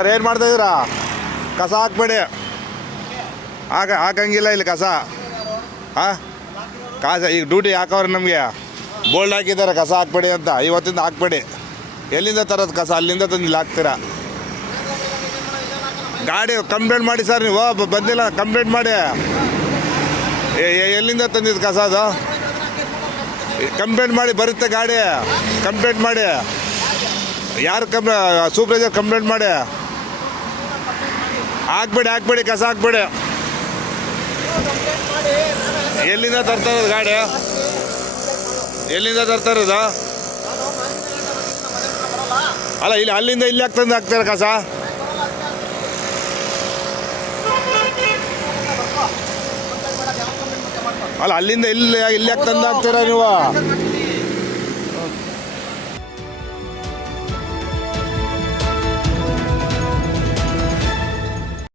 ಏನು ಮಾಡ್ತಾ ಇದ್ದೀರಾ? ಕಸ ಹಾಕ್ಬೇಡಿ. ಹಾಕ, ಹಾಕಂಗಿಲ್ಲ ಇಲ್ಲಿ ಕಸ. ಹಾಂ? ಕಾಸ, ಈಗ ಡ್ಯೂಟಿ ಹಾಕವ್ರೆ ನಮಗೆ. ಬೋಲ್ಡ್ ಹಾಕಿದ್ದಾರೆ, ಕಸ ಹಾಕ್ಬೇಡಿ ಅಂತ. ಇವತ್ತಿಂದ ಹಾಕ್ಬೇಡಿ. ಎಲ್ಲಿಂದ ತರೋದು ಕಸ? ಅಲ್ಲಿಂದ ತಂದು ಹಾಕ್ತೀರಾ? ಗಾಡಿ ಕಂಪ್ಲೇಂಟ್ ಮಾಡಿ ಸರ್ ನೀವು. ಬಂದಿಲ್ಲ ಕಂಪ್ಲೇಂಟ್ ಮಾಡಿ. ಎಲ್ಲಿಂದ ತಂದಿದ್ದು ಕಸ ಅದು? ಕಂಪ್ಲೇಂಟ್ ಮಾಡಿ, ಬರುತ್ತೆ ಗಾಡಿ. ಕಂಪ್ಲೇಂಟ್ ಮಾಡಿ. ಯಾರು ಕಂಪ್ ಸೂಪರ್ವೈಸರ್ ಕಂಪ್ಲೇಂಟ್ ಮಾಡಿ. ಹಾಕ್ಬೇಡಿ ಹಾಕ್ಬೇಡಿ, ಕಸ ಹಾಕ್ಬೇಡಿ. ಎಲ್ಲಿಂದ ತರ್ತಾ ಇರೋದು ಗಾಡಿ? ಎಲ್ಲಿಂದ ತರ್ತಾ ಇರೋದು? ಅಲ್ಲ, ಇಲ್ಲಿ ಅಲ್ಲಿಂದ ಇಲ್ಲಿ ಹಾಕ್ತಂದು ತಂದು ಹಾಕ್ತಾರೆ ಕಸ? ಅಲ್ಲ, ಅಲ್ಲಿಂದ ಇಲ್ಲಿ ಇಲ್ಲಿ ಹಾಕ್ತಂದು ತಂದು ಹಾಕ್ತೀರಾ ನೀವು?